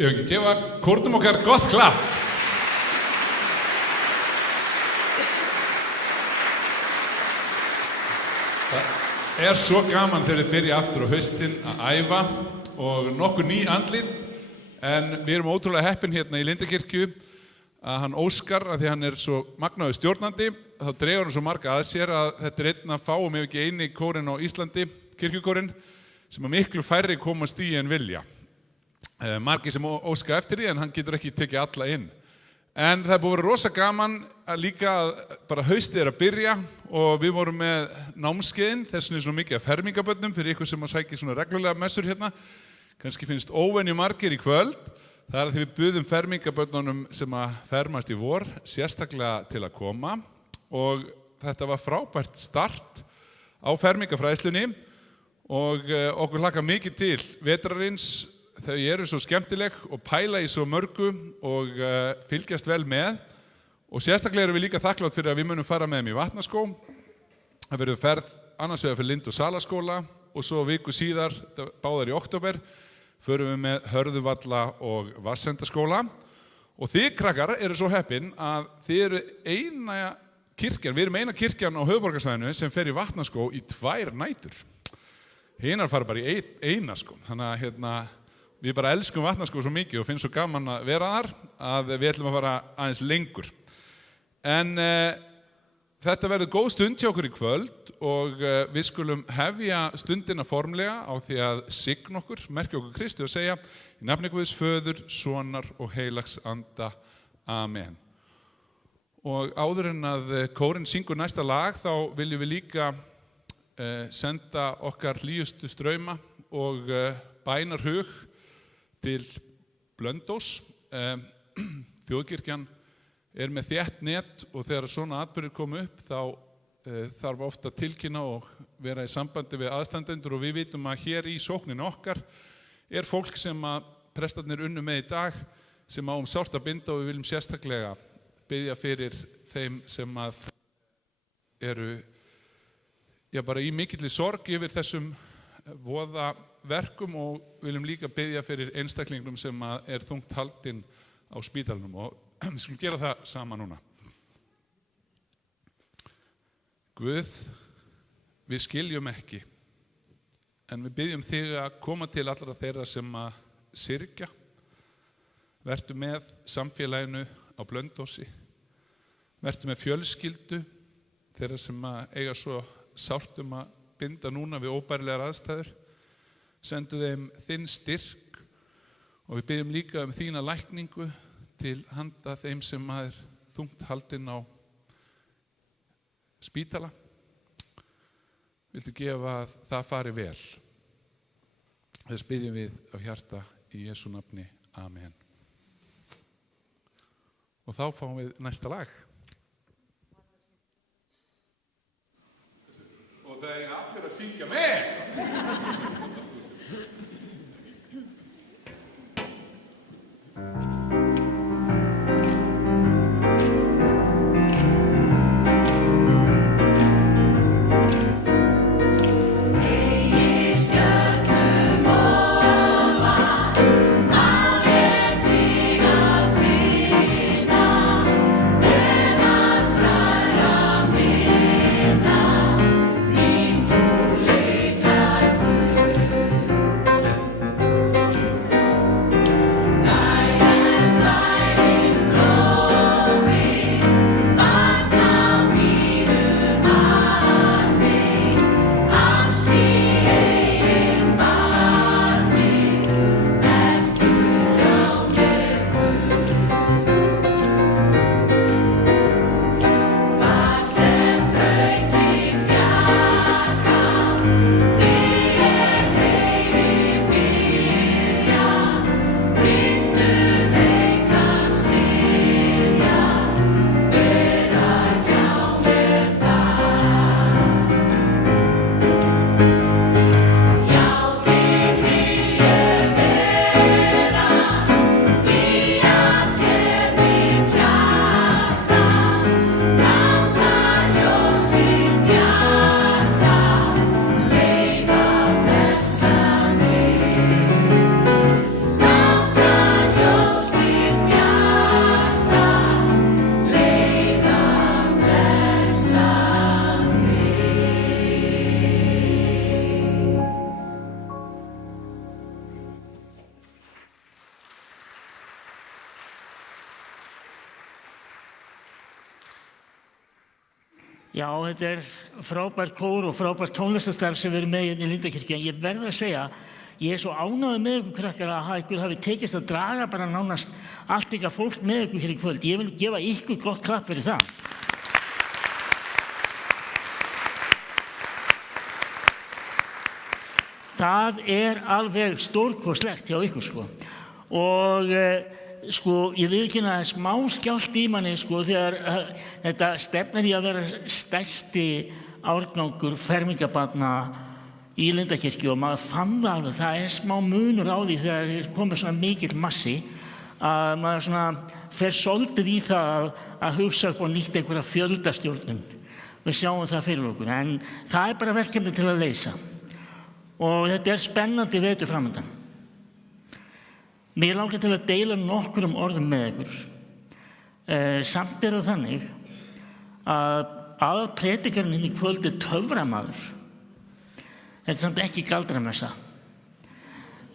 Ég vil ekki gefa kórnum okkar gott klapp. Það svo gaman þegar við byrja aftur á haustinn að æfa og nokkur ný andlit, en við erum ótrúlega heppin hérna í Lindakirkju að hann Óskar, að því hann svo magnaður stjórnandi, þá dregur hann svo marga að sér að þetta einn að fáum ef ekki eini kórinn á Íslandi, kirkjukórinn, sem að miklu færri komast í en vilja. Margir sem óska eftir því, en hann getur ekki tekið alla inn. En það búið að vera rosa gaman að líka bara haustið að byrja og við vorum með námskeiðin, þess vegna svona mikið af fermingabörnum fyrir ykkur sem að sækja svona reglulega messur hérna. Kannski finnst óvenju margir í kvöld. Það að því við buðum fermingabörnunum sem að fermast í vor sérstaklega til að koma og þetta var frábært start á fermingafræðslunni og okkur hlakka mikið til vetrarins. Þau eru svo skemmtileg og pæla í svo mörgu og fylgjast vel með og sérstaklega erum við líka þakklátt fyrir að við munum fara með þeim í Vatnaskó. Það verður ferð annars vegar fyrir Lind- og Salaskóla og svo viku síðar, báðar í október, förum við með Hörðuvalla og Vatnsendaskóla og þið krakkar eru svo heppin að þið eru eina kirkjan, við erum eina kirkjan á höfuðborgarsvæðinu sem fer í Vatnaskó í 2 nætur. Hinar fara bara í eina sko, þannig að við bara elskum Vatnaskó svo mikið og finnst svo gaman að vera þar að við ætlum að fara aðeins lengur. En þetta verður góð stund hjá okkur í kvöld og við skulum hefja stundina formlega á því að signa okkur, merkja okkur Kristi og segja í nafni Guðs Föður, Sonar og Heilags Anda. Amen. Og áður en að kórinn syngur næsta lag þá viljum við líka senda okkar hlýjustu strauma og bænarhug til Blöndós. Þjóðkirkjan með þétt net og þegar svona atburðir koma upp þá þarf ofta að tilkynna og vera í sambandi við aðstandendur og við vitum að hér í sókninu okkar fólk sem að prestarnir unnu með í dag sem á sárt að binda og við viljum sérstaklega biðja fyrir þeim sem að eru bara í mikilli sorg yfir þessum voða verkum og viljum líka biðja fyrir einstaklingum sem að þungt haldinn á spítalanum og við skulum gera það saman núna. Guð, við skiljum ekki, en við biðjum þig að koma til allra þeirra sem að syrgja. Vertu með samfélaginu á Blöndósi, vertu með fjölskyldu, þeirra sem að eiga svo sárt að binda núna við óbærilegar aðstæður. Sendu þeim þinn styrk og við biðjum líka þína lækningu til handa þeim sem þungt haldinn á spítala. Viltu gefa að það fari vel? Þess biðjum við af hjarta í Jesú nafni. Amen. Og þá fáum við næsta lag. Og það allir að syngja með. Já, þetta frábær kór og frábær tónlistarstarf sem við erum með hérna í Lindakirkju. En ég verð að segja, ég svo ánægður með ykkur krakkar að ykkur hafi tekist að draga bara nánast allt ykkar fólk með ykkur hér í kvöld. Ég vil gefa ykkur gott klapp fyrir það. Það alveg stórkostlegt hjá ykkur, sko. Og ég viðurkenni að smá skjálfti í manni, sko, þegar þetta stefnir í að vera stærsti árgangur fermingabarna í Lindakirkju og maður fann það alveg, það smá munur á því þegar komið svona mikill massi að maður svona fer svolítið í það að hugsa upp og nýtt einhverja fjöldastjórnun. Við sjáum það fyrir okkur, en það bara verkefni til að leysa. Og þetta spennandi vetur framundan. Mér langar til að deila nokkrum orðum með ykkur. Samt það þannig að aðalpredikarinn hérna í kvöld töframaður. Þetta samt ekki galdramessa.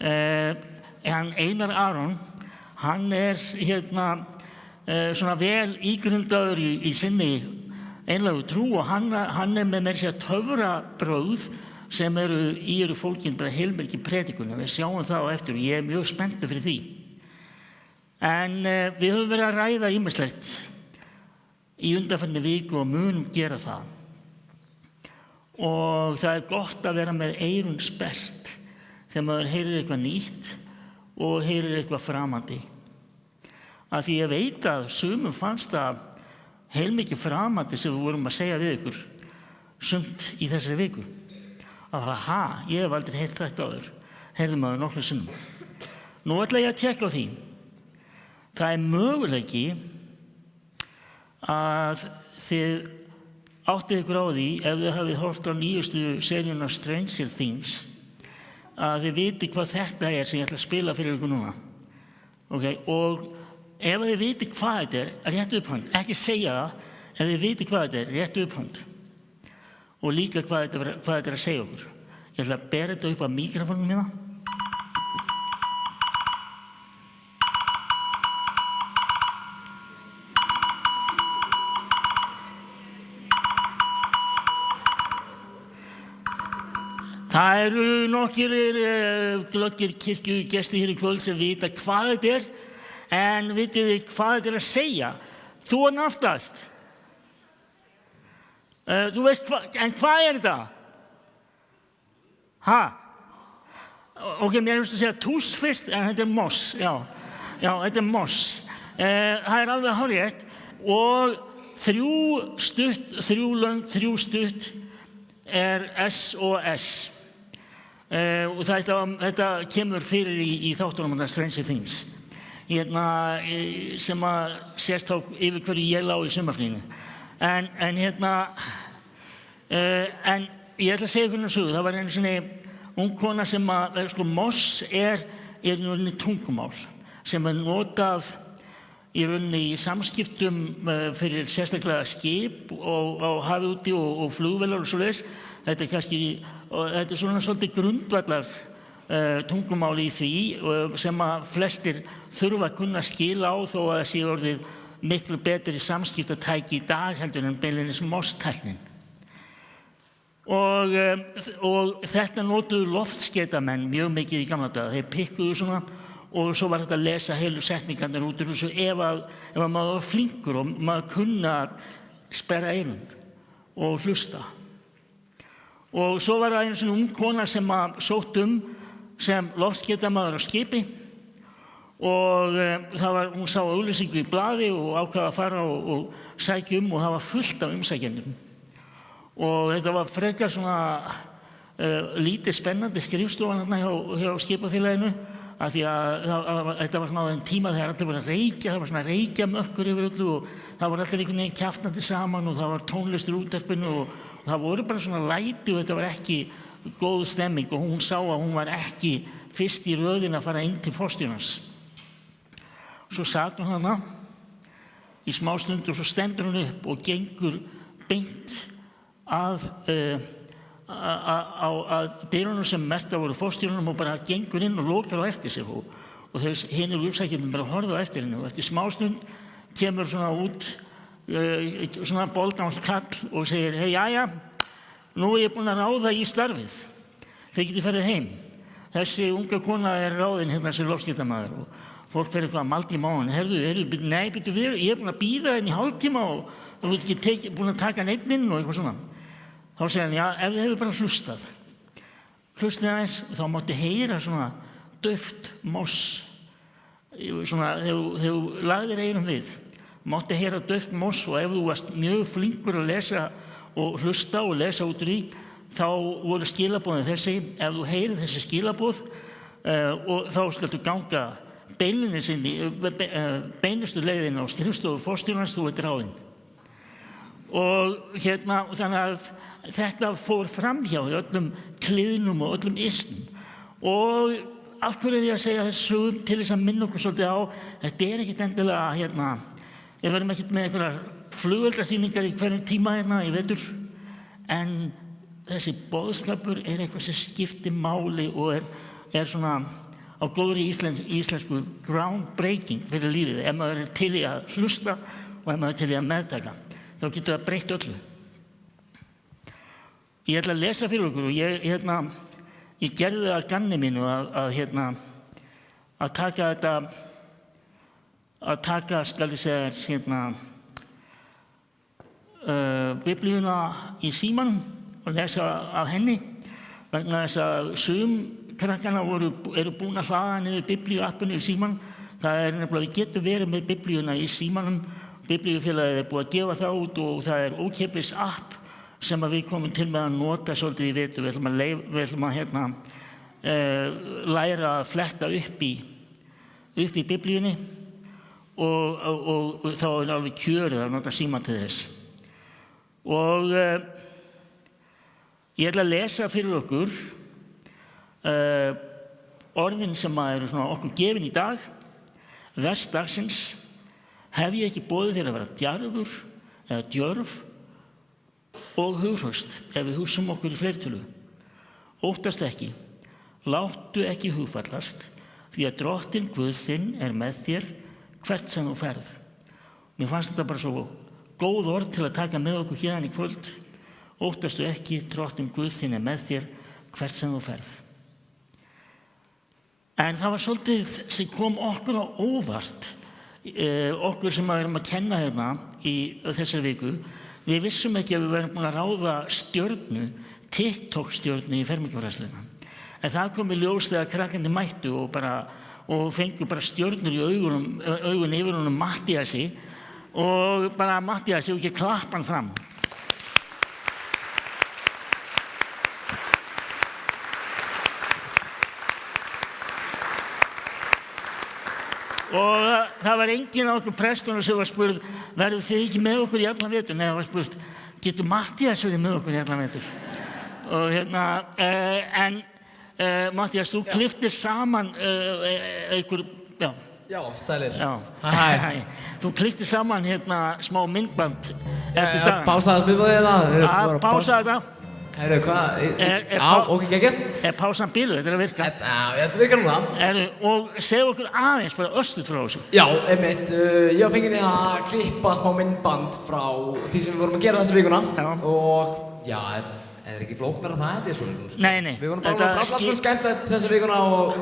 Hann Einar Aron, hann hérna svona vel ígrundaður í sinni einlægu trú og hann með meira að segja töfrabrögð sem eru fólkin bara heilmikið predikunum. Við sjáum það á eftir og ég mjög spenntur fyrir því. En við höfum verið að ræða ýmislegt í undanfarni viku og munum gera það. Og það gott að vera með eyrun sperrt þegar maður heyrir eitthvað nýtt og heyrir eitthvað framandi. Af því ég veit að sumum fannst það heilmikið framandi sem við vorum að segja við ykkur sumt í þessari viku. Ég hef aldrei heyrt þetta áður, heyrði maður nokkrum sinnum. Nú ætla ég að tékka á því. Það möguleiki að þið áttið ykkur á því, ef þið hafið horft á nýjustu seríuna Stranger Things, að þið viti hvað þetta sem ég ætla að spila fyrir ykkur núna. Okay? Og ef þið viti hvað þetta réttu upp hönd, ekki segja það, ef þið viti hvað þetta réttu upp hönd. Og líka hvað þetta að segja okkur. Ég ætla að bera þetta upp á míkrafónum mína. Það eru nokkrir glöggir kirkjugestir hér í kvöld sem vita hvað þetta en vitið þið hvað þetta að segja? Þú náttast. Þú veist en hvað þetta? Ok, mér finnst að segja tús fyrst, en þetta moss, já, þetta moss. Það alveg hárrétt og 3 stutt, 3 löng, 3 stutt SOS. Og þetta kemur fyrir í þáttunum að Stranger Things. Sem að sést á yfir hverju ég lá í sumarfríinu. En ég ætla að segja hvernig sögu. Það var einu sinni ung kona sem að, moss í rauninni tungumál sem notað í rauninni í samskiptum fyrir sérstaklega skip og á hafi úti og flugvélar og svoleiðis. Þetta svona svolítið grundvallar tungumál í því sem að flestir þurfa að kunna skila á þó að það sé orðið miklu betri samskiptatæki í dag heldur en beinlínis MOS-tæknin. Og þetta notuðu loftskeytamenn mjög mikið í gamla daga. Þeir pikkuðu svona og svo var þetta að lesa heilu setningarnir út úr þessu ef maður var flinkur og maður kunna sperra eyrun og hlusta. Og svo var það einu svona ung kona sem sótt sem loftskeytamaður á skipi og hún sá auglýsingu í blaði og ákvað að fara og sækja og það var fullt af umsækjendum. Og þetta var frekar svona lítið spennandi skrifstofan hjá skipafélaginu af því að þetta var svona á þeim tíma þegar allir voru að reykja, það var svona reykjamökkur yfir öllu og það voru allir einhvern veginn kjaftandi saman og það var tónlistur í útvarpinu og það voru bara svona læti og þetta var ekki góð stemming og hún sá að hún var ekki fyrst í röðin að fara inn til forstjórans. Svo sat hún þarna í smástund og svo stendur hún upp og gengur beint að dyrunum sem merktar voru forstjórunum og bara gengur inn og lokar á eftir sig og hinir umsækjendum bara horfðu á eftir henni og eftir smástund kemur svona út svona boldáns kall og segir, jæja, nú er ég búinn að ráða í starfið. Þið getið farið heim. Þessi unga kona er ráðin hérna sem loftskeytamaður og fólk fer eitthvað að malda í máinu. Heyrðu, nei, ég er búinn að bíða í hálftíma og þú ert ekki búinn að taka neitt inn og eitthvað svona. Þá segir hann, já, ef þið hefur bara hlustað aðeins, þá mátti heyra svona dauft moss. Svona, þegar þú lagðir eyrum við, mátti heyra dauft moss og ef þú varst mjög flinkur að lesa og hlusta og lesa út úr í, þá voru skilaboðin þessi, ef þú heyrir þessi skilaboð og þá skaltu ganga beinustu leiðin á skrifstofu forstjórans, þú ert ráðinn. Og þannig að þetta fór framhjá í öllum kliðnum og öllum ysnum. Og af hverju er ég að segja þessu til þess að minna okkur svolítið á, þetta er ekkert endilega, við verðum ekkert með einhverjar flugeldasýningar í hverjum tíma í vetur, en þessi boðskapur er eitthvað sem skiptir máli og er svona á góðri íslensku groundbreaking fyrir lífið. Ef maður er til í að hlusta og ef maður er til í að meðtaka, þá getur það breytt öllu. Ég ætla að lesa fyrir okkur og ég gerði það að ganni mínu að taka skal ég segja, biblíuna í símanum og lesa af henni, vegna þess að sum krakkana eru búin að hlaða niður biblíuappinu í símanum. Það er nefnilega, við getum verið með biblíuna í símanum. Biblíufélagið er búið að gefa það út og það er ókeypis app sem við komum til með að nota svolítið í vetur. Við ætlum að læra að fletta upp í biblíunni og þá er alveg kjörið að nota síman til þess. Og ég ætla að lesa fyrir okkur orðin sem eru okkur gefin í dag, vers dagsins. Hef ég ekki boðið þér að vera djarfur eða djörf og hughröst ef við hugsum okkur í fleirtölu. Óttast ekki, láttu ekki hugfallast, því að Drottinn Guð þinn er með þér hvert sem þú ferð. Mér fannst þetta bara svo góð orð til að taka með okkur hérna í kvöld. Óttastu ekki, Drottinn Guð þinn er með þér hvert sem þú ferð. En það var svolítið sem kom okkur á óvart, okkur sem erum að kenna hérna í þessari viku. Við vissum ekki að við værum búin að ráða stjörnu, TikTok-stjörnu í fermingarfræðsluna. En það kom í ljós þegar krakkandi mættu og fengu bara stjörnur í augun yfir honum Matthíasi og bara Matthíasi og ekki klappa hann fram. Og það var enginn á okkur prestunum sem var spurð, verður þið ekki með okkur í allan vetur? Nei, það var spurð, getur Matthías verið með okkur í allan vetur? Og en Matthías, þú klipptir saman Já, sælir. Hæ. Þú klipptir saman smá myndband eftir dagana. Pásaði að spila það? Pásaði það. Herru, hvað? Já, ok, ekki. Er pásan bíluð? Þetta er að virka. Já, þetta virkar núna. Og segðu okkur aðeins bara östuð frá þessu. Já, einmitt. Ég var fenginn að klippa smá myndband frá því sem við vorum að gera þessa vikuna. Já. Og, já, er ekki flóknar að það þetta er svo? Nei. Við vorum bara alls skemmtilegt þessa vikuna og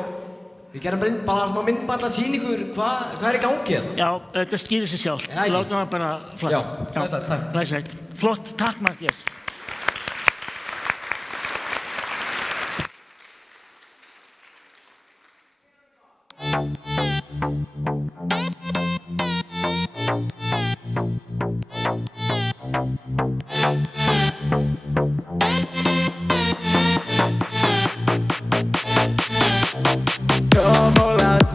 við gerum bara smá myndband að sýna ykkur hvað er í gangi hérna. Já, þetta skýrir sig sjálft. Látum það bara flott. Já, glæsilegt, takk. Glæsilegt. Flott, takk Matthías. Tom Holland,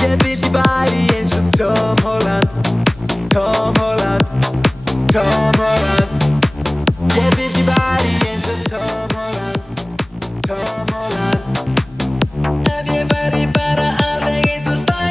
ég vil í bæi eins og Tom Holland. Tom Holland, Tom Holland, ég vil í bæi eins og Tom Holland. Tom Holland, ef ég væri bara alveg eins og Spider-Man.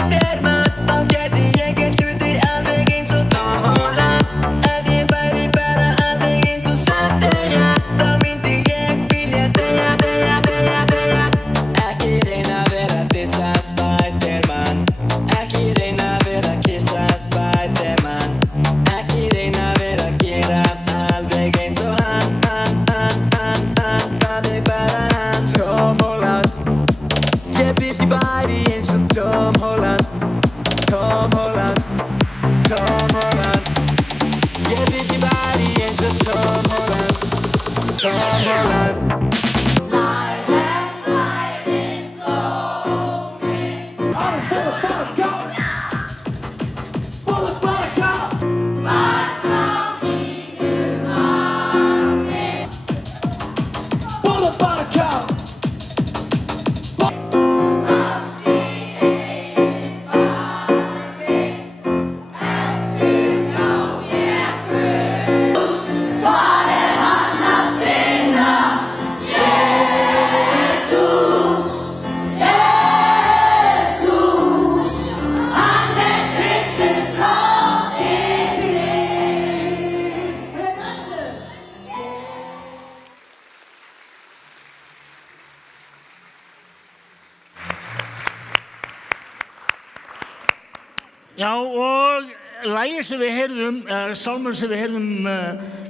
Já, og lagið sem við heyrðum, sálmur sem við heyrðum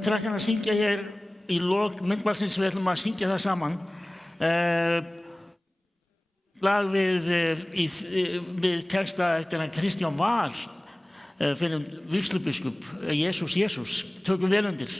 krakkana syngja hér í lok myndbalsins, við ætlum að syngja það saman. Lag við texta eftir hann Kristján Var fyrir vígslubiskup, Jesús, Jesús. Tökum vel undir.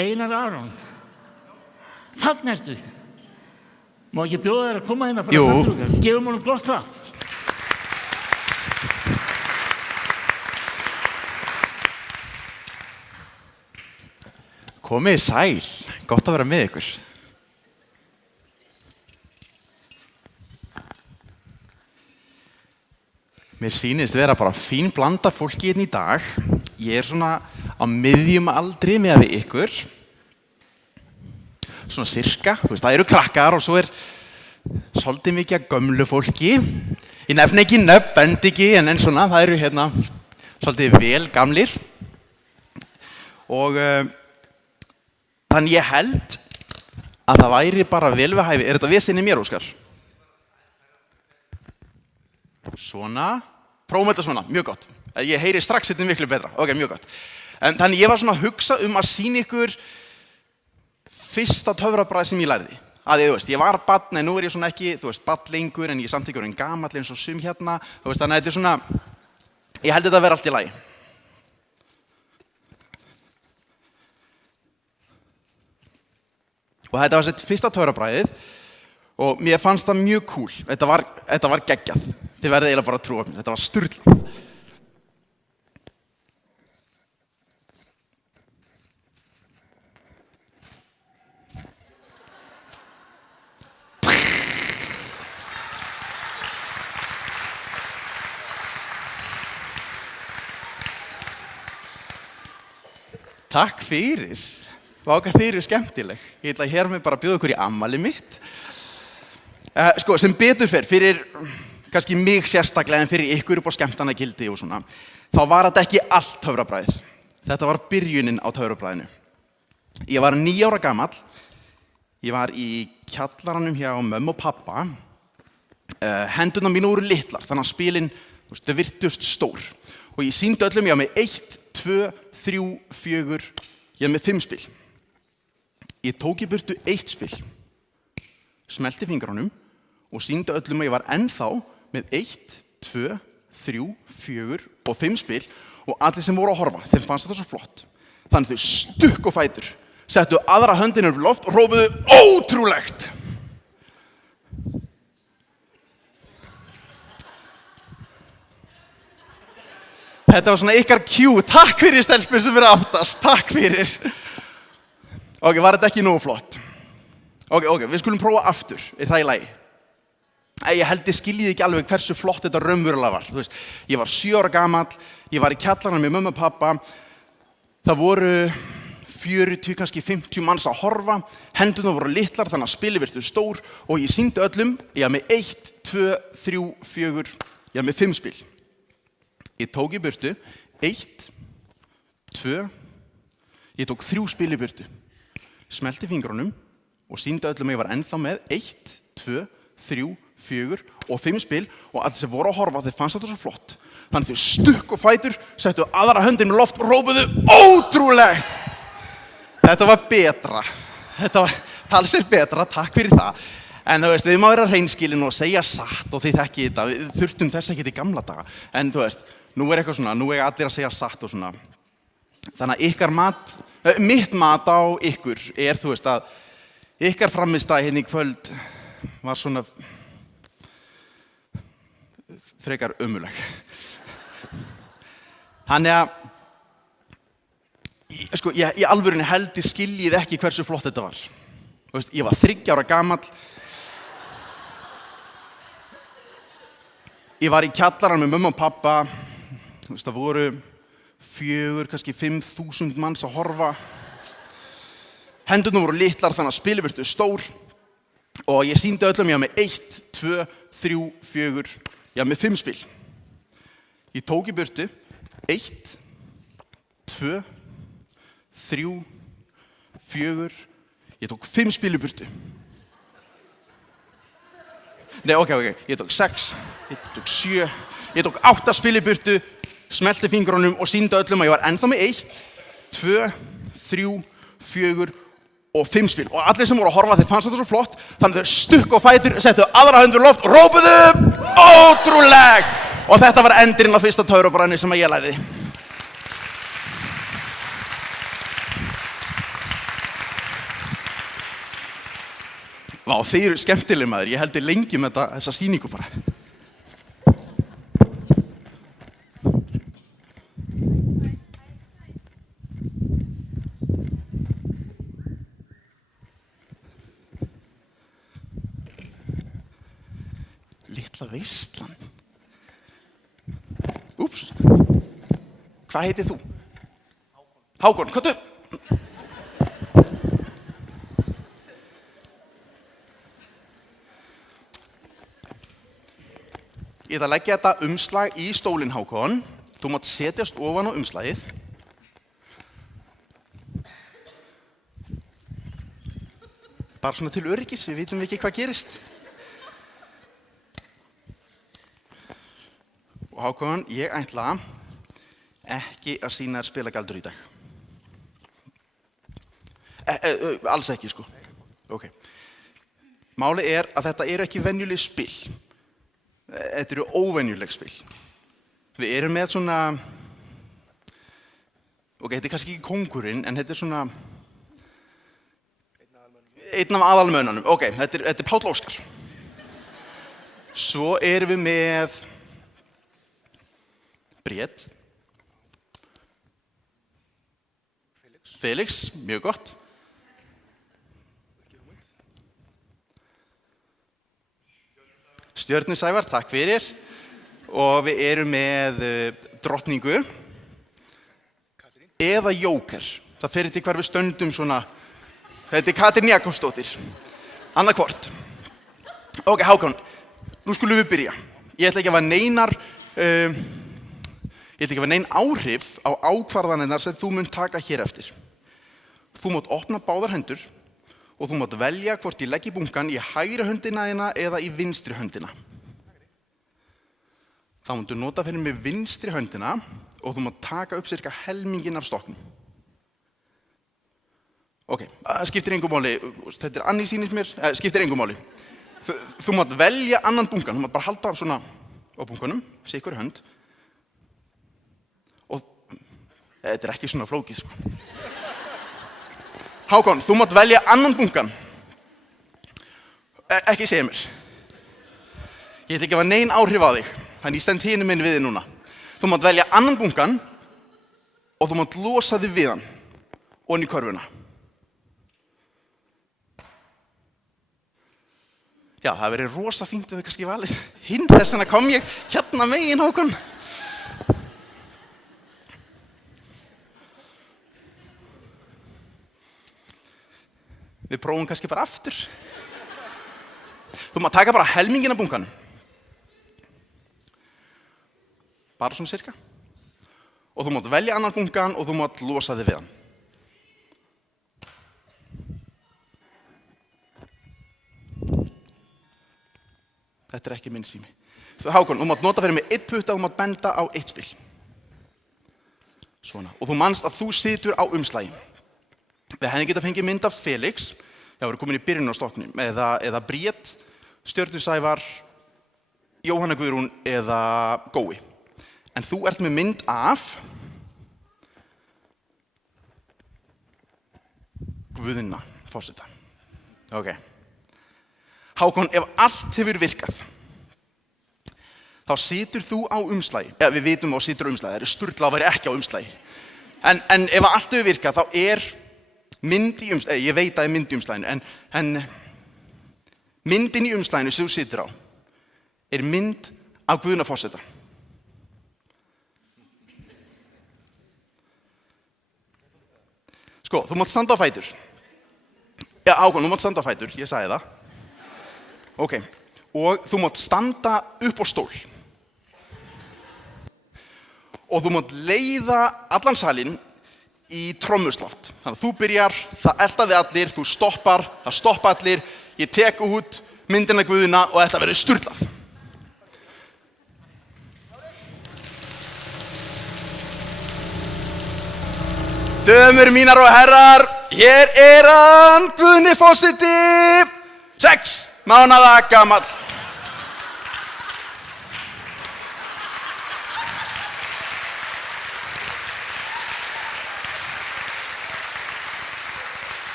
Einar Aron, þarna ertu. Má ekki bjóða þér að koma hérna bara fram til okkar? Gefum honum gott klapp. Komið sæl, gott að vera með ykkur. Mér sýnist vera bara fín blanda fólki hérna í dag. Ég svona á miðjum aldri með við ykkur. Svona sirka, það eru krakkar og svo svolítið mikið af gömlu fólki. Ég nefni ekki nöfn, bend ekki, en svona, það eru hérna svolítið vel gamlir. Og þannig ég held að það væri bara vel við hæfi. Þetta vesinni mér, Óskar? Svona. Prófum þetta svona, mjög gott. Ég heyri strax þetta miklu betra. Ok, mjög gott. Þannig ég var svona að hugsa að sýna ykkur fyrsta töfrabragð sem ég lærði. Ég var barn, en nú ég svona ekki, barn lengur, en ég samt ekki orðinn gamall eins og sum hérna. Þannig að þetta svona, ég held þetta að vera allt í lagi. Og þetta var sett fyrsta töfrabragðið og mér fannst það mjög cool. Þetta var geggjað. Þið verðið eiginlega bara að trúa mér. Þetta var sturlað. Takk fyrir. Váka þið eru skemmtileg. Ég ætla hér með bara að bjóða ykkur í afmælið mitt. Sem betur fyrir kannski mig sérstaklega en fyrir ykkur upp á skemmtanagildi og svona, þá var þetta ekki allt töfrabragðið. Þetta var byrjunin á töfrabragðinu. Ég var 9 ára gamall. Ég var í kjallaranum hjá mömmu og pappa. Hendurnar mínu voru litlar, þannig að spilin þau virtust stór. Og ég sýndi öllum, ég var með 1, 2, 3, 4, ég var með 5 spil. Ég tók í burtu 1 spil, smellti fingrunum og sýndi öllum að ég var ennþá með 1, 2, 3, 4 og 5 spil og allir sem voru að horfa, þeim fannst þetta svo flott. Þannig þau stukku á fætur, settu aðra höndina upp í loft og hrópuðu ótrúlegt. Þetta var svona ykkar cue, takk fyrir stelpur sem eru aftast, takk fyrir. Ok, var þetta ekki nógu flott? Ok, við skulum prófa aftur, það í lagi? Ég held ég skiljiði ekki alveg hversu flott þetta raunverulega var. Þú veist, ég var 7 ára gamall, ég var í kjallaranum með mömmu og pappa, það voru 40, kannski 50 manns að horfa, hendurnar voru litlar þannig að spilið virtu stór og ég sýndi öllum, ég var með 1, 2, 3, 4, ég var með 5 spil. Ég tók í burtu 1, 2, ég tók 3 spil í burtu, smelti fingrunum og sýndi öllum að ég var ennþá með 1, 2, 3, 4 og 5 spil og allir sem voru að horfa þeir fannst þetta svo flott. Þannig þau stukku á fætur, settu aðra höndin með loft og rópuðu ótrúlegt. Þetta var betra, þetta var talsvert betra, takk fyrir það. En þú veist, við má vera hreinskilin og segja satt og þið þekki þetta, við þurftum þess ekki í gamla daga. En þú veist, nú eitthvað svona, nú allir að segja satt og svona. Þannig að ykkar mat, mitt mat á ykkur þú veist, að ykkar frammistaða hérna í kvöld var svona frekar ömurleg. Þannig að, sko, í alvörunni held ég skiljið ekki hversu flott þetta var. Þú veist, ég var 3 ára gamall, ég var í kjallaranum með mömmu og pappa, þú veist, það voru 4, kannski 5.000 manns að horfa. Hendurnar voru litlar þannig að spilið virtu stór og ég sýndi öllum ég var með 1, 2, 3, 4, ég var með 5 spil. Ég tók í burtu 1, 2, 3, 4, ég tók 5 spil í burtu. Nei, ok, ég tók 6, ég tók 7, ég tók 8 spil í burtu, smelti fingrunum og sýndi öllum að ég var ennþá með 1, 2, 3, 4 og 5 spil. Og allir sem voru að horfa þeir fannst þetta svo flott, þannig þau stukku á fætur, settu aðra höndur í loft og rópuðu ótrúleg. Og þetta var endurinn á fyrsta töfrabranni sem ég lærði. Vá, þeir eru skemmtilegir maður, ég held lengi með þessa sýningu bara. Litla veislan. Úps. Hvað heitir þú? Hákon, komdu. Ég ætla að leggja þetta umslag í stólinn, Hákon. Þú mátt setjast ofan á umslagið. Bara svona til öryggis, við vitum ekki hvað gerist. Og Hákon, ég ætla ekki að sýna þér spilagaldur í dag. Alls ekki, sko. Ok. Málið að þetta eru ekki venjuleg spil. Þetta eru óvenjuleg spil. Við erum með svona, ok, þetta er kannski ekki kóngurinn, en þetta er svona, einn af aðalmönnunum. Ok, þetta er Páll Óskar. Svo erum við með Bríet. Felix, mjög gott. Stjörnu Sævar, takk fyrir. Og við erum með drottningu. Eða jóker. Það fer til hvar við stöndum svona. Þetta er Katrín Jakobsdóttir. Annað hvort. Ok, Hákon, nú skulum við byrja. Ég ætla ekki að hafa nein áhrif á ákvarðanirnar sem þú munt taka hér eftir. Þú mátt opna báðar hendur og þú mátt velja hvort ég legg í bunkan í hægri höndina þína eða í vinstri höndina. Þá máttu nota fyrir mig vinstri höndina og þú mátt taka upp cirka helminginn af stokknum. Ok, skiptir engu máli, þetta er Anni sýnist mér, skiptir engu máli. Þú mátt velja annan bunkan, þú mátt bara halda svona á bunkanum, sikur hönd. Og þetta ekki svona flókið, sko. Hákon, þú mátt velja annan bunkan. Ekki segja mér. Ég ætla ekki að hafa nein áhrif á þig, þannig ég stend hinum minn við þig núna. Þú mátt velja annan bunkan og þú mátt losa þig við hann og inn í körfuna. Já, það verið rosa fínt ef við kannski valið hinn, þess vegna kom ég hérna megin, Hákon. Við prófum kannski bara aftur. Þú mátt taka bara helminginn af bunkanum. Bara svona cirka. Og þú mátt velja annan bunkan og þú mátt losa þig við hann. Þetta ekki minn sími. Hákon, þú mátt nota fyrir mig 1 putta og þú mátt benda á 1 spil. Svona. Og þú manst að þú situr á umslagi. Við hefðum getað fengið mynd af Felix, já, við erum komin í byrjun á stokknum, eða Bríet, Stjörnu Sævar, Jóhanna Guðrún eða Gói. En þú ert með mynd af Guðna forseta. Ok. Hákon, ef allt hefur virkað, þá situr þú á umslagi. Ja, við vitum að þú situr á umslagi, það sturlað að vera ekki á umslagi. En ef allt hefur virkað, þá mynd í umslaginu, ég veit að það mynd í umslaginu, en myndin í umslaginu sem þú situr á mynd af Guðna forseta. Sko, þú mátt standa á fætur. Já, Hákon, þú mátt standa á fætur, ég sagði það. Ok, og þú mátt standa upp á stól. Og þú mátt leiða allan salinn í trommuslátt. Þannig að þú byrjar, það eltaði allir, þú stoppar, það stoppa allir, ég tek út myndina Guðna og þetta verður sturlað. Dömur mínar og herrar, hér hann, Guðni forseti, 6 mánaða gamall.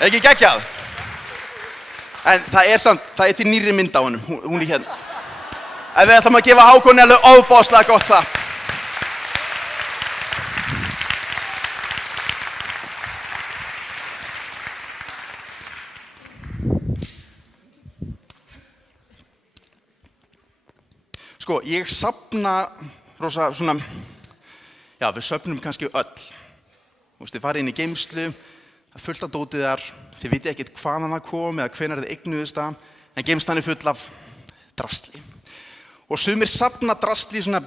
Ekki geggjað? En það til nýrri mynd á honum, hún hérna. En við ætlum að gefa Hákoni alveg ofboðslega gott klapp. Sko, ég safna rosa svona, já, við söfnum kannski öll. Þú veist, þið farið inn í geymslu, það fullt af dótið þar, þið vitið ekkert hvaðan það kom eða hvenær þið eignuðust það, en geymslan full af drasli. Og sumir safna drasli svona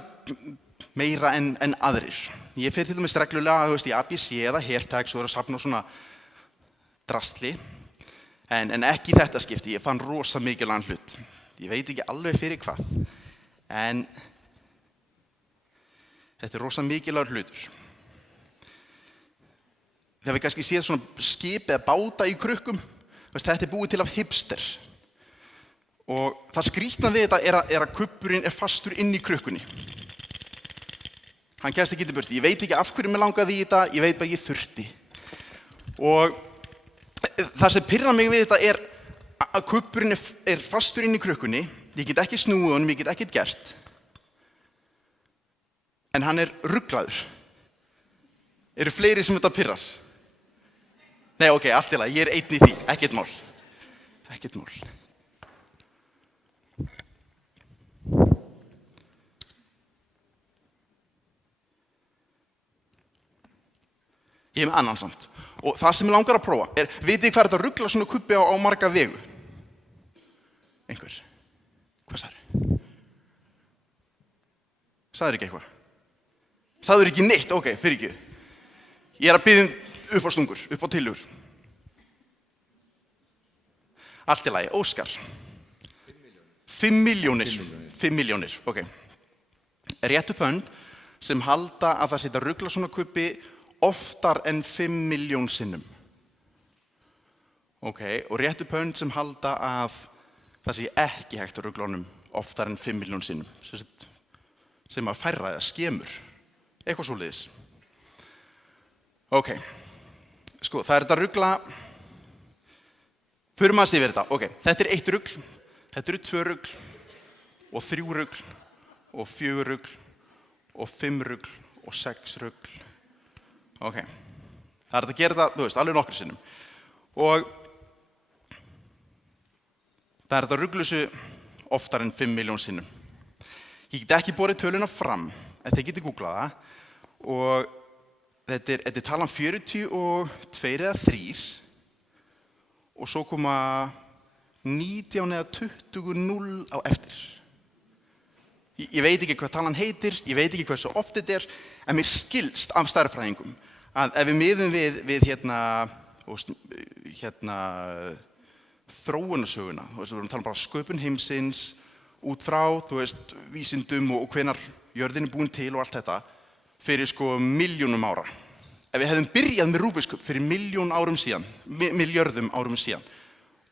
meira en aðrir. Ég fer til dæmis reglulega, þú veist, í ABC eða Hairtags og er að safna svona drasli, en ekki í þetta skipti, ég fann rosa mikilvægan hlut. Ég veit ekki alveg fyrir hvað, en þetta rosa mikilvægur hlutur. Þegar við kannski séð svona skip eða báta í krukkum, þetta búið til af hipster. Og það skrýtna við þetta er að kubburinn fastur inn í krukkunni. Hann kemst ekki í burtu. Ég veit ekki af hverju mig langaði í þetta, ég veit bara ég þurfti. Og það sem pirrar mig við þetta er að kubburinn fastur inn í krukkunni. Ég get ekki snúið honum, ég get ekkert gert. En hann ruglaður. Eru fleiri sem þetta pirrar? Nei, ok, allt í lagi, ég einn í því, ekkert mál. Ekkert mál. Ég með annan samt. Og það sem ég langar að prófa vitið þið hvað þetta rugla svona kubbi á marga vegu? Einhver? Hvað sagðirðu? Sagðirðu ekki eitthvað? Sagðirðu ekki neitt? Ok, fyrirgefðu. Ég að biðja upp á stungur, upp á tillögur. Allt í lagi, Óskar. 5 milljónir. 5 milljónir, ok. Rétt upp hönd sem halda að það setja rugla svona kubbi oftar en 5 milljón sinnum. Ok, og rétt upp hönd sem halda að það sé ekki hægt að rugla honum oftar en 5 milljón sinnum, sem að færra eða skemur, eitthvað svoleiðis. Ok, sko, það þetta rugla, förum aðeins yfir þetta. Ok, þetta 1 rugl, þetta eru 2 rugl, og 3 rugl, og 4 rugl, og 5 rugl, og 6 rugl. Ok, það þetta að gera þetta, þú veist, alveg nokkru sinnum. Og það þetta ruglu þessu oftar en 5 milljón sinnum. Ég get ekki borið töluna fram, en þið getið googlað það. Og þetta talan 42 eða 3. Og svo koma 19 eða 20 0 á eftir. Ég veit ekki hvað talan heitir, ég veit ekki hversu oft þetta en mér skilst af stærðfræðingum að ef við miðum við þróunarsöguna, við erum að tala bara sköpun heimsins, út frá, vísindum og hvenær jörðin búin til og allt þetta, fyrir milljónum ára. Ef við hefðum byrjað með Rubik's Cube fyrir milljörðum árum síðan,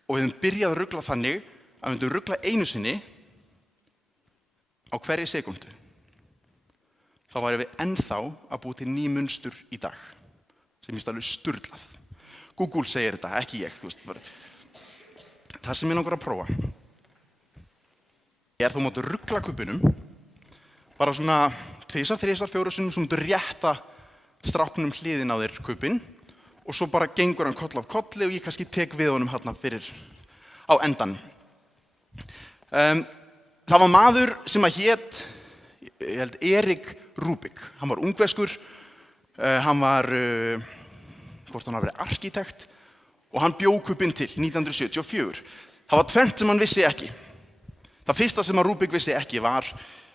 og við hefðum byrjað að rugla þannig að við myndum rugla einu sinni á hverri sekúndu, þá værum við ennþá að búa til ný munstur í dag, sem er alveg sturlað. Google segir þetta, ekki ég. Það sem ég langar að prófa er þú mátt rugla kubbinum, bara svona 2, 3, 4 sinnum, svo máttu rétta stráknum hliðin á þér kubbin, og svo bara gengur hann koll af kolli og ég kannski tek við honum hérna fyrir á endan. Það var maður sem að hét, ég held, Erik Rubik. Hann var ungverskur, hann var, hvort hann hafi verið arkitekt, og hann bjó kubbinn til 1974. Það var tvennt sem hann vissi ekki. Það fyrsta sem að Rubik vissi ekki var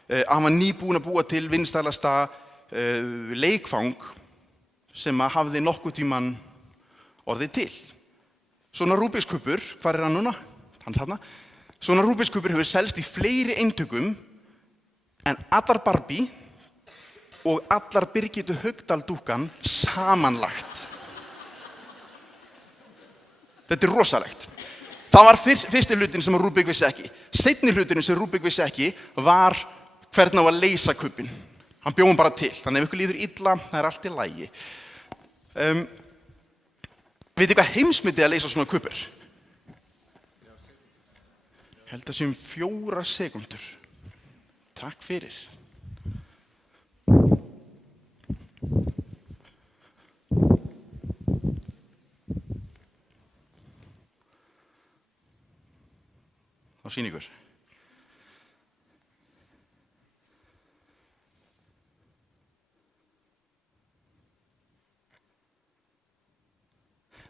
að hann var nýbúinn að búa til vinsælasta leikfang sem að hafði nokkuð tímann orðið til. Svona Rubik's kubbur, hvar hann núna? Hann þarna. Svona Rubik's kubbur hefur selst í fleiri eintökum en allar Barbie og allar Birgittu Haukdal dúkkan samanlagt. Þetta er rosalegt. Það var fyrsti hlutin sem Rubik vissi ekki. Seinni hlutin sem Rubik vissi ekki var hvernig á að leysa kubbinn. Hann bjó hann bara til, þannig ef ykkur líður illa, það er allt í lagi. Vitið hvað heimsmetið að leysa svona kubbur? Ég held að séum 4 sekúndur. Takk fyrir. Þá sýn ykkur.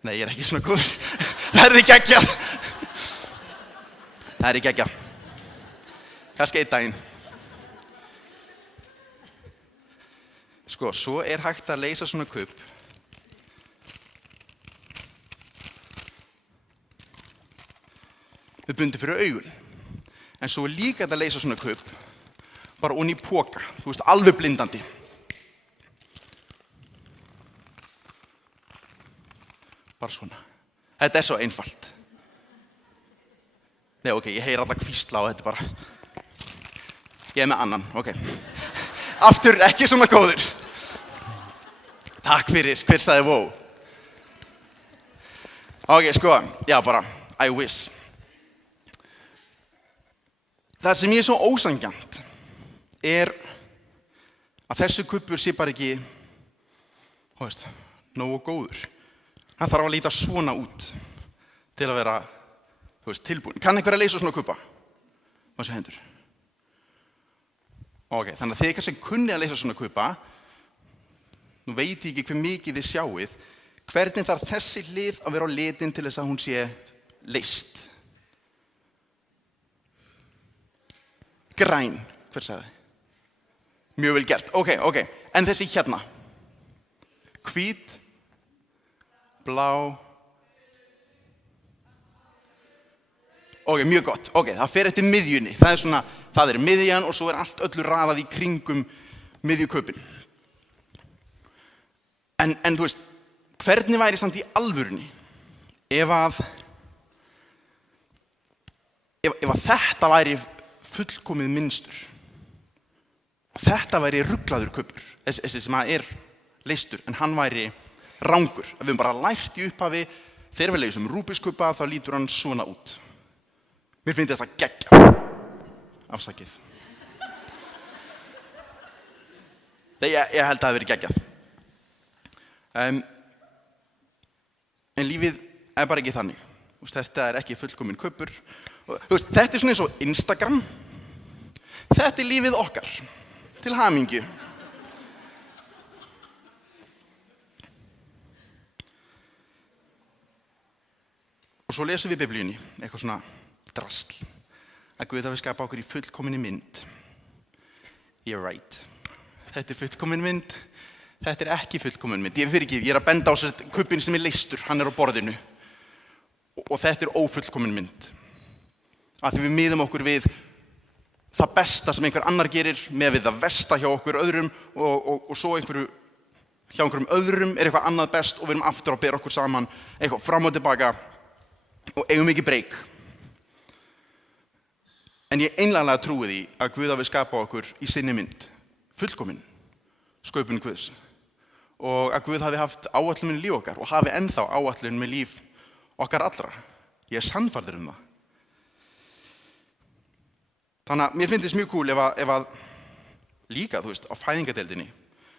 Nei, ég er ekki svona góður. Það er ekki geggjað. Það er ekki geggjað. Kannski einn daginn. Sko, svo er hægt að leysa svona kubb. Við bundum fyrir augun. En svo er líka hægt að leysa svona kubb bara onni í póka. Þú veist, alveg blindandi. Bara svona. Þetta er svo einfalt. Nei, ok, ég heyr alltaf hvísla og þetta er bara... Ég er með annan, ok. Aftur, ekki svona góður. Takk fyrir, hver sagði wow? Ok, sko, já bara, I wish. Það sem ég er svo ósanngjarnt er að þessu kubbur sé bara ekki, þú veist, nógu góður. Hann þarf að líta svona út til að vera, þú veist, tilbúin. Kann einhver að leysa svona kubba? Má sé hendur. Ok, þannig að þið kannski kunni að leysa svona kubba, nú veit ég ekki hve mikið þið sjáið, hvernig þarf þessi hlið að vera á litin til þess að hún sé leyst? Græn, hver sagði? Mjög vel gert, ok, en þessi hérna. Hvít, blá. Ok, mjög gott. Ok, það fer eftir miðjunni. Það er svona, það er miðjan og svo er allt öllu raðað í kringum miðjukubbinn. En þú veist, hvernig væri samt í alvörunni ef að ef að þetta væri fullkomið mynstur, þetta væri ruglaður kubbur, þessi sem að leystur, en hann væri rangur. Við höfum bara lært í upphafi, þegar við leysum Rubik's kubba, þá lítur hann svona út. Mér finnst þess að geggjað. Afsakið. Ég held að það hafi verið geggjað. En lífið bara ekki þannig. Þetta ekki fullkominn kubbur. Þetta svona eins og Instagram. Þetta lífið okkar. Til hamingju. Og svo lesum við Biblíunni, eitthvað svona drasl. Að Guð hafi skapað okkur í fullkominni mynd. You're right. Þetta fullkomin mynd. Þetta ekki fullkomin mynd. Ég er að benda á sér kubbinn sem leystur, hann á borðinu. Og þetta ófullkomin mynd. Að því við miðum okkur við það besta sem einhver annar gerir með við það versta hjá okkur öðrum og svo hjá einhverjum öðrum eitthvað annað best og við erum aftur að bera okkur saman eitthvað fram og tilbaka og eigum ekki breyk. En ég einlæglega trúi því að Guð hafi skapað okkur í sinni mynd, fullkomin, sköpun Guðs. Og að Guð hafi haft áætlun með líf okkar og hafi ennþá áætlun með líf okkar allra. Ég sannfærður það. Þannig að mér finnst mjög cool ef að líka, á fæðingadeildinni,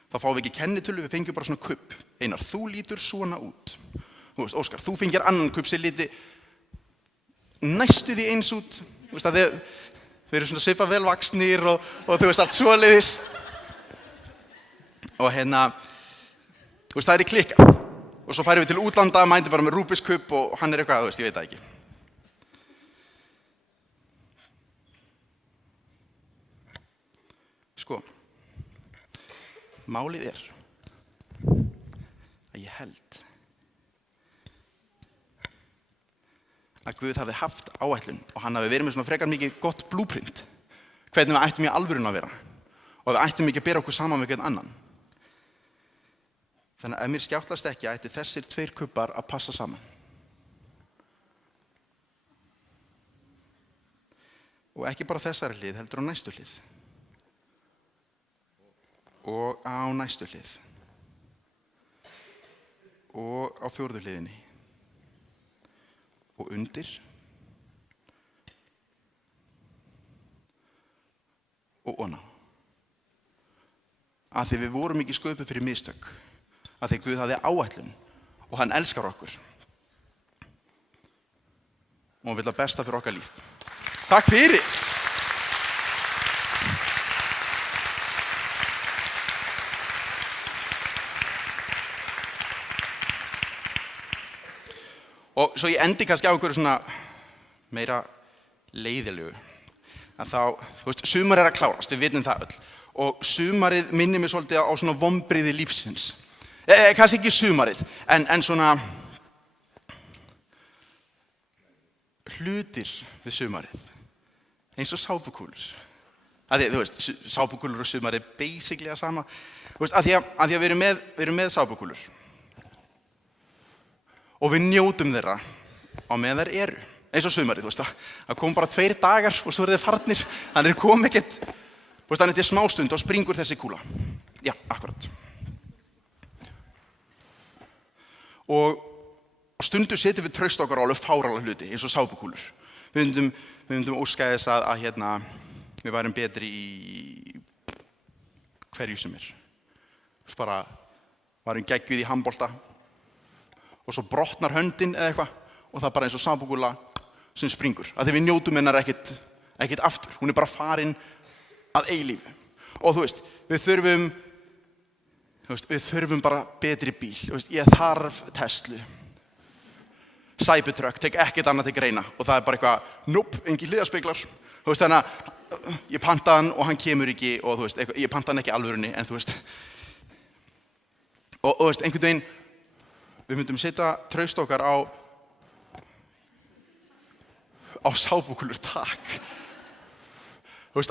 þá fáum við ekki kennitölu, við fengjum bara svona kubb. Einar, þú lítur svona út. Óskar, þú fengir annan kubb sem líti næstu því eins út. Við erum svona svipað vel vaxnir og allt svoleiðis. Og það í klikka. Og svo færum við til útlanda, mæti bara með Rubik's kubb og hann eitthvað, ég veit það ekki. Sko, málið að ég held að Guð hafi haft áætlun og hann hafi verið með svona frekar mikið gott blueprint hvernig við ættum í alvöruna að vera og við ættum ekki að bera okkur saman með hvern annan. Þannig að ef mér skjáttlast ekki ætti þessir 2 kubbar að passa saman. Og ekki bara þessari hlið, heldur á næstu hlið. Og á næstu hlið. Og á 4. hliðinni. Og undir og ofan á. Af því við vorum ekki sköpuð fyrir mistök. Af því Guð hafði áætlun og hann elskar okkur. Og hann vill það besta fyrir okkar líf. Takk fyrir! Og svo ég endi kannski á einhverju svona meira leiðilegu. Að þá, sumar að klárast, við vitum það öll. Og sumarið minnir mig svolítið á svona vonbrigði lífsins. Kannski ekki sumarið, en svona hlutir við sumarið. Eins og sápukúlur. Sápukúlur og sumarið basically að sama. Að því að við erum með sápukúlur. Og við njótum þeirra á meðan þær eru. Eins og sumarið, það kom bara 2 dagar og svo eru þeir farnir. Þannig kom ekkert, þannig til smástund og springur þessi kúla. Já, akkurat. Og stundu setjum við traust okkar á alveg fáránlega hluti, eins og sápukúlur. Við myndum óska þess að við værum betri í hverju sem Bara varum geggjuð í handbolta. Og svo brotnar höndin eða eitthvað og það bara eins og sápukúla sem springur. Af því við njótum hennar ekkert aftur. Hún bara farin að eilífu. Og við þurfum bara betri bíl. Ég þarf Tesla. Cybertruck, tek ekkert annað til greina. Og það bara eitthvað, nope, engin hliðarspeglar. Þannig að ég panta hann og hann kemur ekki og ég panta hann ekki alvörunni, en Og einhvern veginn, við myndum setja traust okkar á sápukúlur, takk.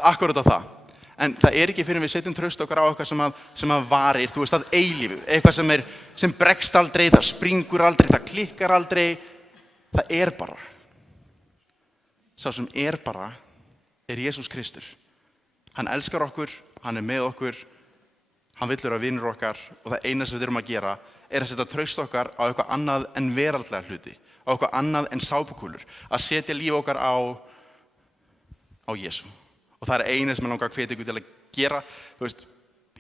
Akkurat á það. En það ekki fyrir við setjum traust okkar á eitthvað sem að varir, að eilífu. Eitthvað sem bregst aldrei, það springur aldrei, það klikkar aldrei. Það bara. sá sem bara, Jesús Kristur. Hann elskar okkur, hann með okkur, hann vill vera vinur okkar og það eina sem við þurfum að gera að setja traust okkar á eitthvað annað en veraldlega hluti, á eitthvað annað en sápukúlur, að setja líf okkar á Jesú. Og það eina sem ég langar að hvetja ykkur til að gera, þú veist,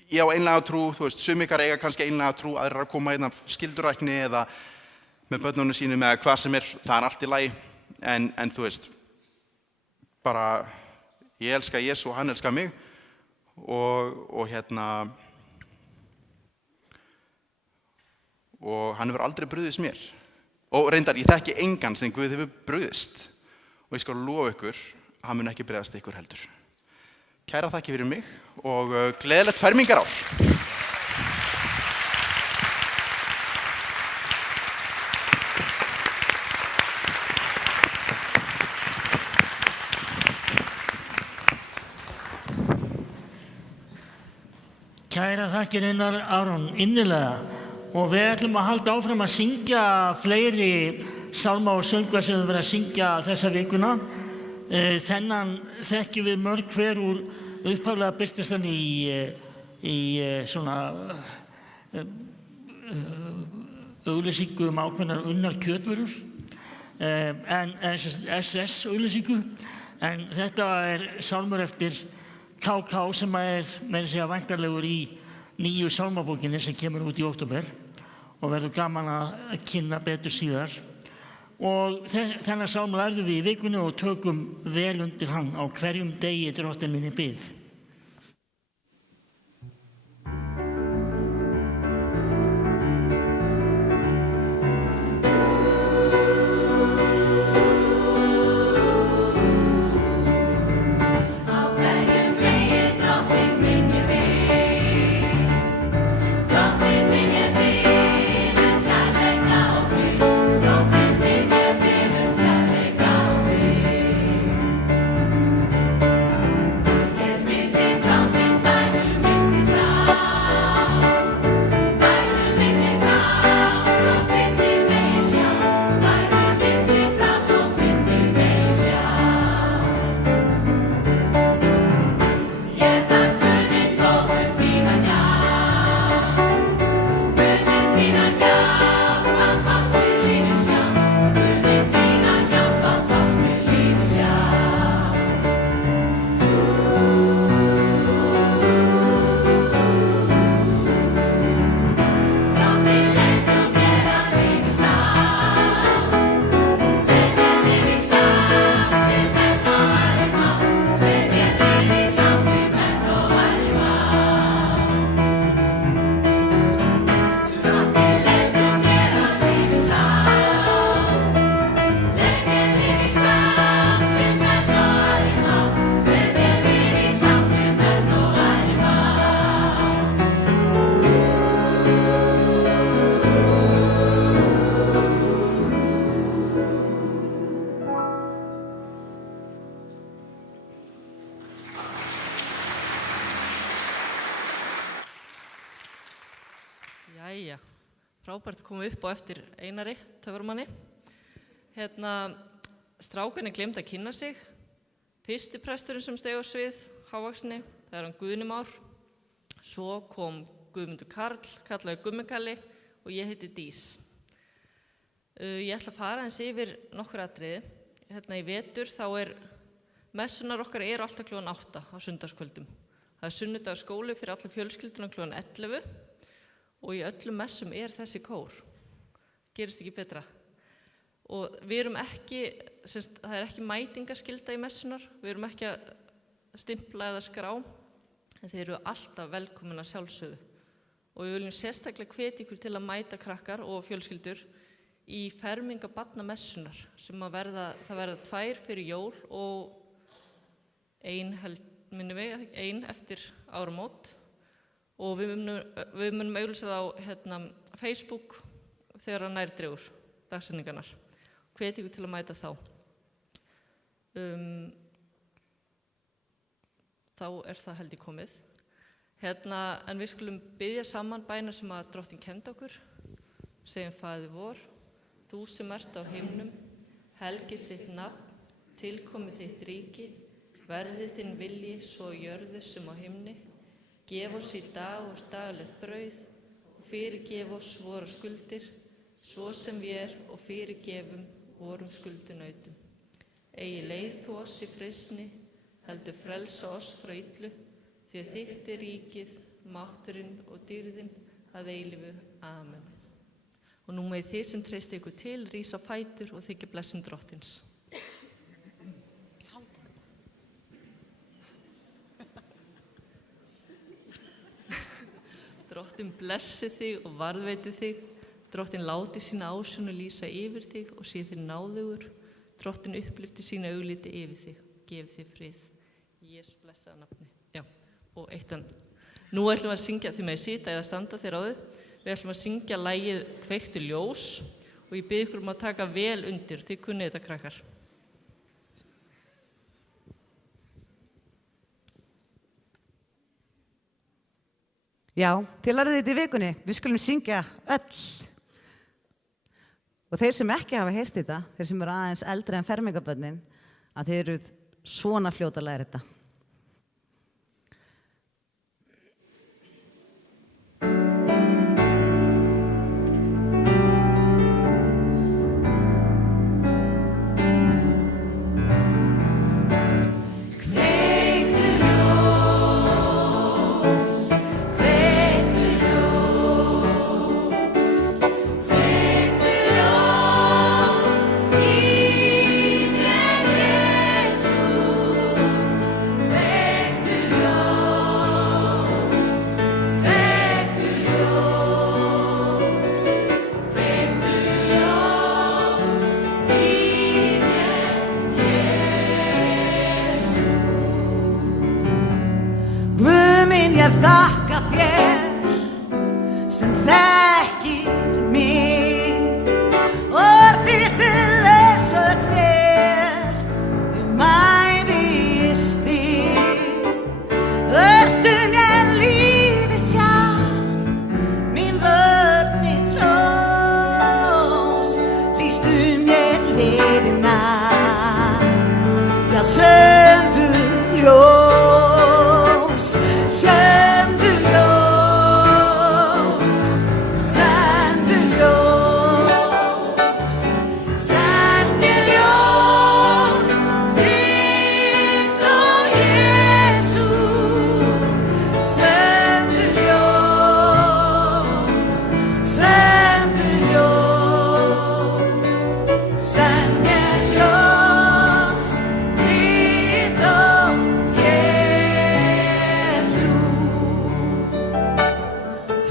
ég á einlega trú, þú veist, sum ykkar eiga kannski einlega trú, aðrir að koma inn af skyldurækni eða með börnunum sínum eða hvað sem það allt í lagi, en þú veist, bara ég elska Jesú og hann elskar mig og hann hefur aldrei brugðist mér. Og reyndar, ég þekki engan sem Guð hefur brugðist og ég skal lofa ykkur að hann mun ekki bregðast ykkur heldur. Kæra þakki fyrir mig og gleðilegt fermingarár. Kæra þakkir Einar Aron, innilega. Og við ætlum að halda áfram að syngja fleiri sálma og söngva sem við verðum að syngja þessa vikuna. Þennan þekkjum við mörg hver úr upphaflega birtist hann í svona auglýsingu ákveðnar unnar kjötvörur, en SS auglýsingu. En þetta sálmur eftir KK sem meira segja væntanlegur í nýju sálmabókinni sem kemur út í október og verður gaman að kynna betur síðar. Og þennan sálm lærðum við í vikunni og tökum vel undir hann á hverjum degi drottin minni bið. Jæja, frábært að koma upp á eftir Einari töframanni. Strákarnir gleymdu að kynna sig. Fyrsti presturinn sem steig á svið, hávaxni, það hann Guðni Már. Svo kom Guðmundur Karl, kallaði Gummikalli og ég heiti Dís. Ég ætla að fara eins yfir nokkur atriði. Í vetur þá messunar okkar alltaf klukkan 8 á sunnudagskvöldum. Það sunnudagsskóli fyrir alla fjölskylduna klukkan 11 og í öllum messum þessi kór. Gerist ekki betra. Og við erum ekki, það ekki mætingaskylda í messunar, við erum ekki að stimpla eða skrá, en þeir eru alltaf velkomin að sjálfsögðu. Og við viljum sérstaklega hvetja ykkur til að mæta krakkar og fjölskyldur í fermingabarnamessunar sem það verða 2 fyrir jól og ein eftir áramót. Og við munum auglýsa það á Facebook þegar það nær dregur dagsetningarnar. Hvetja ykkur til að mæta þá. Þá það held ég komið. En við skulum biðja saman bæna sem að Drottinn kenndi okkur. Segjum Faðir vor, þú sem ert á himnum, helgist þitt nafn, Tilkomi þitt ríki, verði þinn vilji svo á jörðu sem á himni. Gef oss í dag og daglegt brauð og fyrirgef oss vorar skuldir, svo sem við og fyrirgefum vorum skuldunautum. Eigi leið þú oss í freistni, heldur frelsa oss frá illu, því að þitt ríkið, mátturinn og dýrðin að eilífu. Amen. Og nú með þið sem treysti ykkur til, rísa á fætur og þykja blessun Drottins. Drottin blessi þig og varðveiti þig. Drottin láti sína ásjónu lýsa yfir þig og sé þér náðugur. Drottin upplyfti sína augliti yfir þig og gefi þig frið. Í Jesú blessaða nafni. Já, og eittan. Nú ætlum við að syngja, þið með sita eða standa þér á þið. Við ætlum að syngja lagið Kveiktu ljós og ég bið ykkur að taka vel undir. Þið kunnið þetta, krakkar. Já, til að þetta í vikunni, við skulum syngja öll. Og þeir sem ekki hafa heyrt þetta, þeir sem eru aðeins eldri en fermingarbörnin, að þeir eru svona fljóta að læra þetta. Ég þakka þér sem þekkir mig og þitt leiðsögn mér mæðist Vertu mér lífið sjálft, mín vörn, mín trós, lýstu mér leiðina, já sendu ljós.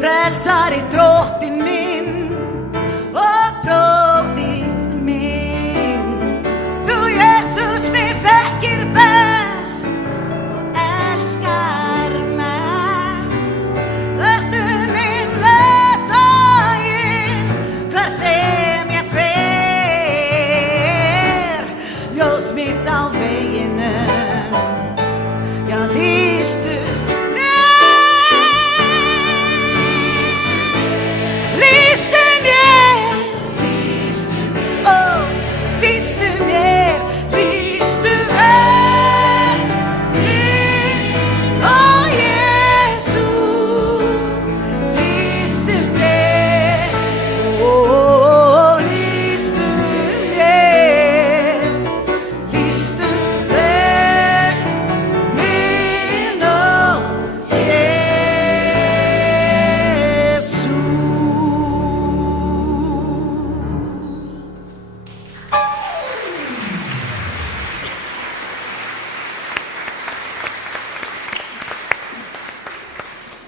Frelsari Drottinn minn og bróðir minn, þú Jesus mig þekkir best og elskar mest. Vertu minn leiðtogi hvar sem ég fer, ljós mitt á veginum, já lýstu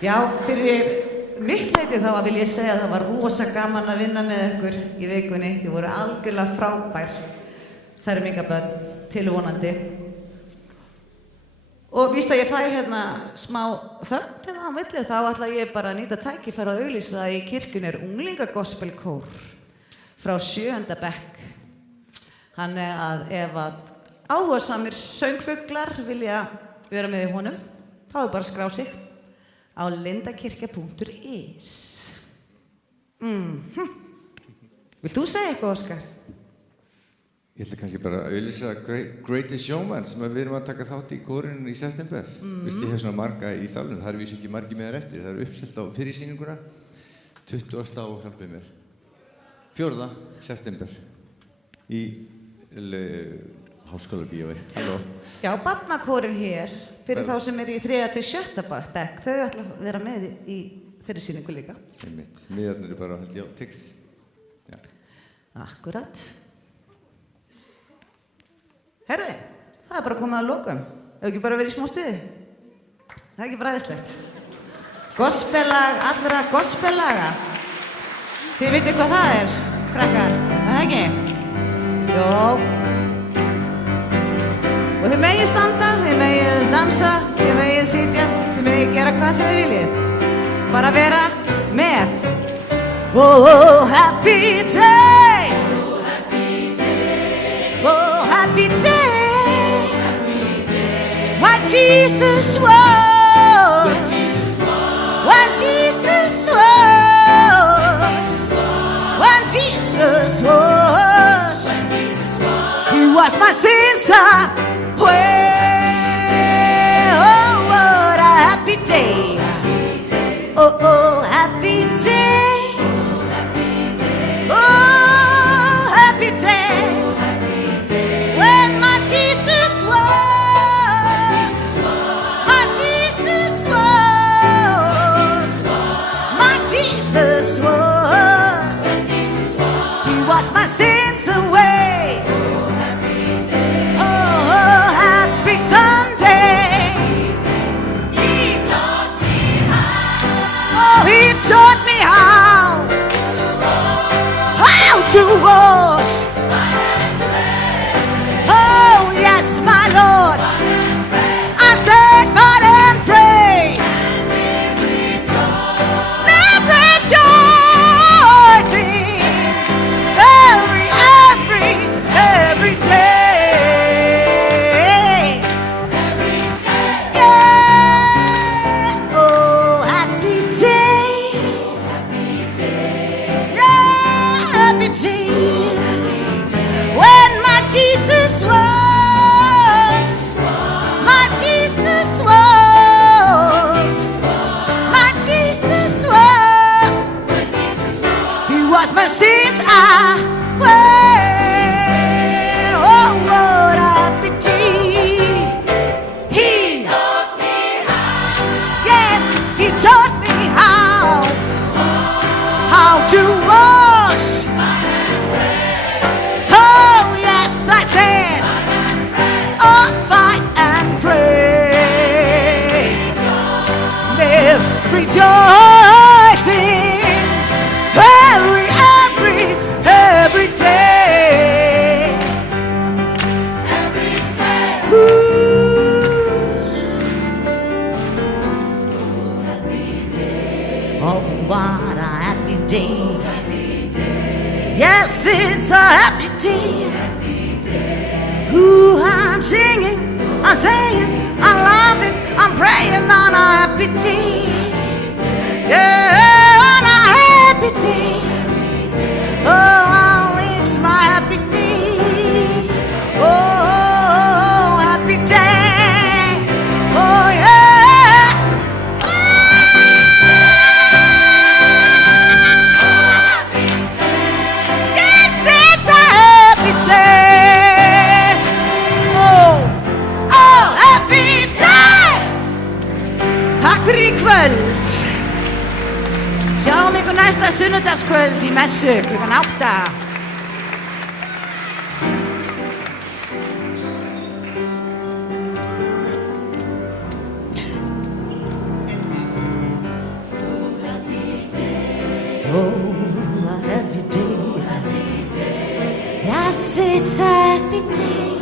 Já, fyrir mitt leyti þá vil ég segja að það var rosa gaman að vinna með ykkur í vikunni. Þið voru algjörlega frábær fermingarbörn, tilvonandi. Og víst að ég fæ hérna smá þögn hérna á milli, þá ætla ég bara að nýta tækifæri að auglýsa í kirkjunni unglingagospelkór frá 7. bekk. Þannig að ef að áhugasamir söngfuglar vilja vera með í honum, þá er bara að skrá sig á lindakirkja.is. Vilt þú segja eitthvað, Óskar? Ég ætla kannski bara að auðlýsa Greatest Showman sem við erum að taka þátt í kórinu í september. Vist ég hef svona marga í salunum, það eru víst ekki margir með þar eftir. Það eru uppselt á fyrirsýninguna, 20. og hjálpið mér. 4. september í Háskólabíói. Halló. Já, barnakórin hér, fyrir þá sem í 3. til 7. bekk, þau ætla að vera með í fyrirsýningu líka. Einmitt, miðarnir eru bara, held ég, á Tix. Já. Akkurat. Herði, það bara komið að lokum. Hefur ekki bara verið í smá stuði? Það er ekki bara æðislegt. Gospellag, allra gospellaga. Þið vitið hvað það er, krakkar, er það ekki? Jó. Og þið megið standa, þið megið dansa, þið megið sitja, þið megið gera hvað sem þið viljið. Bara vera með. Oh, happy day! Oh, happy day! What Jesus was! What Jesus was! What Jesus was! He washed my sins away. Oh, what a happy day! Oh, oh, happy day! Oh, happy day! When my Jesus was! My Jesus was! My Jesus was! He washed my sins away. Oh, happy Sunday. He taught me how. Oh, he taught me how. How to wash. Oh, yes, my Lord. I said, fight and pray. Live rejoicing. Every day. Yeah. Oh, happy day. Yeah, happy day. When my Jesus was. My Jesus was. My Jesus was. He washed my sins away. Oh, what a happy day. He taught me how. Yes, he taught me how. How to wash. Oh, yes, I said. Oh, fight and pray. Live rejoicing. Every day. Ooh. Oh, what a happy day. Yes, it's a happy day. Ooh, I'm singing, I'm saying, I'm loving, I'm praying on a happy day. Yeah, on a happy day. Oh, it's my happy day. Oh, happy day. Oh, yeah. Yes, it's a happy day. Oh, happy day. Takk fyrir í kvöld. Sjáum ykkur næsta sunnudagskvöld í messu klukkan 8. Oh, a happy day. Yes, it's a happy day.